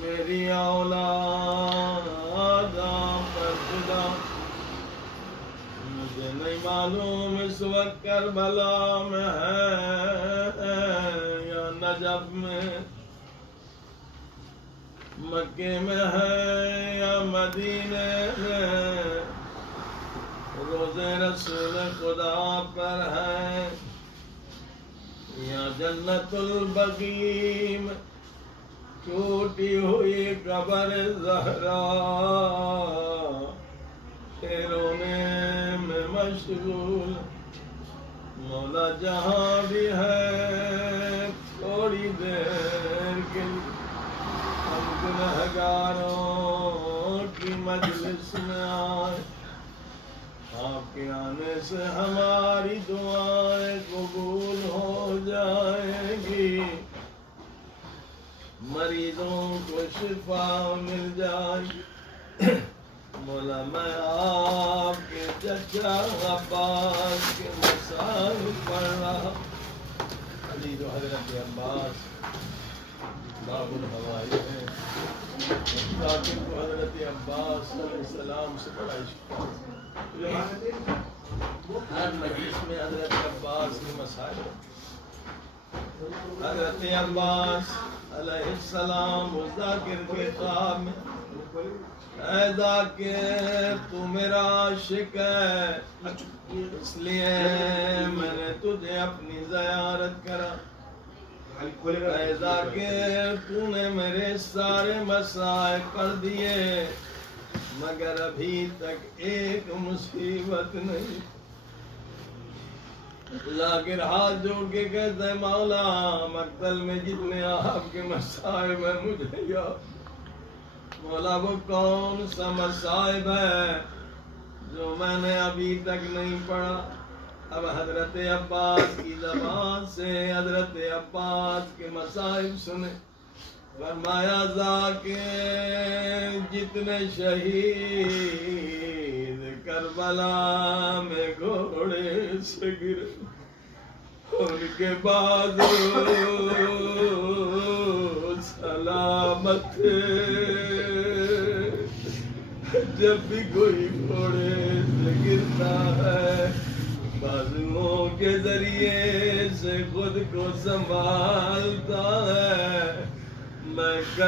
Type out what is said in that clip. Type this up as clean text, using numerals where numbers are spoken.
میری اولاد پر خدا مجھے نہیں معلوم اس وقت کربلا میں ہے یا نجف میں، مکے میں ہے یا مدینے میں، روزے رسول خدا پر ہے یا جنت البقیع میں، ٹوٹی ہوئی قبر زہرا کے رونے میں مشغول۔ مولا جہاں بھی ہے تھوڑی دیر کے لیے ہم گنہگاروں کی مجلس میں آئے، آپ کے آنے سے ہماری دعائیں قبول ہو جائیں گی، مریضوں کو شفا مل جائے گی۔ مولا میں آپ کے چچا عباس کے مسائل پڑھ رہا، علی جو حضرت عباس باب الحوائی ہیں، تاکہ کو حضرت عباس علیہ السلام سے بڑا عشق ہر مجلس میں حضرت عباس کے مسائل۔ حضرت عباس علیہ السلام اس ذاکر کے خواب میں، اے ذاکر تو میرا عاشق ہے، اس لیے میں نے تجھے اپنی زیارت کرا۔ اے ذاکر تو نے میرے سارے مسائل پڑھ دیے، مگر ابھی تک ایک مصیبت نہیں۔ ذاکر ہاتھ جوڑ کے کہتے ہیں مولا مقتل میں جتنے آپ کے مسائب ہیں مجھے یاد۔ مولا وہ کون سا مسائب ہے جو میں نے ابھی تک نہیں پڑھا؟ اب حضرت عباس کی زبان سے حضرت عباس کے مسائب سنے۔ فرمایا ذاکر جتنے شہید کربلا میں گھوڑے سے گرے ان کے بعد سلامت تھے، جب بھی کوئی گھوڑے سے گرتا ہے بازوؤں کے ذریعے سے خود کو سنبھالتا ہے۔ میں